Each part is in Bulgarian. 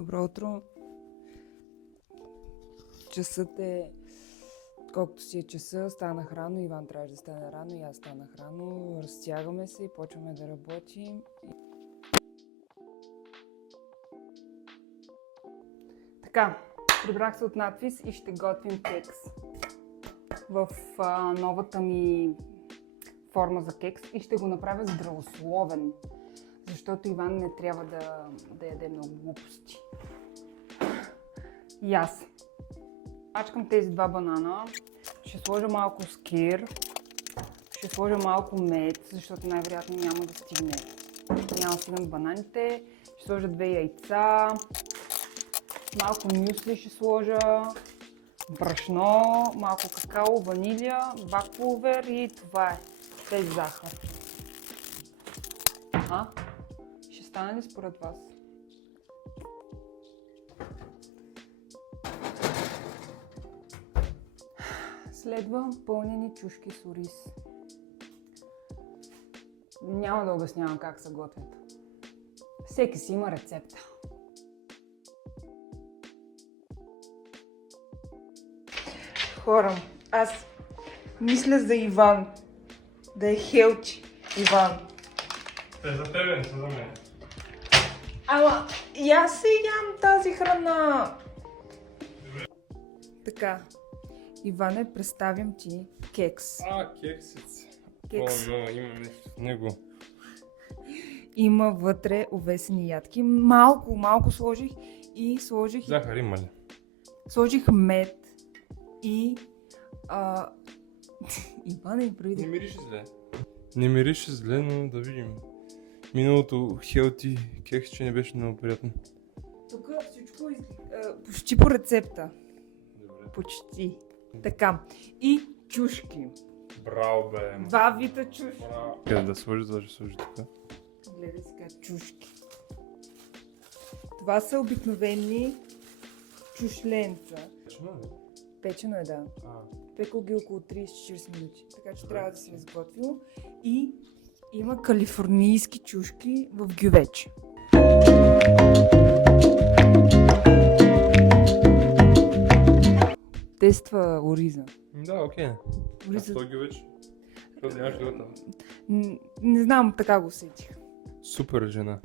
Добро утро. Часът е колкото си е часа. Станах рано, Иван трябваше да стане рано и аз станах рано. Разтягаме се и почваме да работим. Така, прибрах се от надпис и ще готвим кекс. В новата ми форма за кекс и ще го направя здравословен. Защото Иван не трябва да яде много глупости. И аз. Пачкам тези два банана. Ще сложа малко скир. Ще сложа малко мед, защото най-вероятно няма да стигне. Няма да стигнат бананите. Ще сложа 2 яйца. Малко мюсли ще сложа. Брашно, малко какао, ванилия, бак пулвер и това е. Без захар. Ще стане ли според вас? Следва пълнени чушки с ориз. Няма да обяснявам как се готвят. Всеки си има рецепта. Хора, аз мисля за Иван. Да е хелчи Иван. Те за тебе, не са за мен. Ама, и аз си ям тази храна. Така, Иване, представям ти кекс. Кексец. Кекс. Има нещо в него. Има вътре овесени ядки. Малко сложих и сложих... Захар има ли? Сложих мед и... Иване, Не преди... мирише зле. Не мирише зле, но да видим. Миналото хелти кексче не беше много приятно. Тук всичко почти по рецепта. Добре. Почти. Така. И чушки. Браво, бе. 2 вида чушки. Браво. Къде да сложи, това ще сложи така. Гледай сега чушки. Това са обикновени чушленца. Печено ли? Печено е, да. Пекал ги около 30-40 минути. Така че трябва да се изготвил. И има калифорнийски чушки в гювеч. Тества ориза. Да, окей. Ориза... Той ги вече. Защото нямаш другата. Не знам, така го усетих. Супер жена.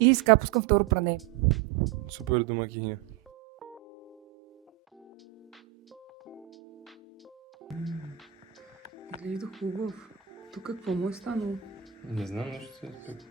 И сега пускам второ пране. Супер домакиня. Изглежда хубав. Тук какво му е станало? Не знам, нещо се изпека.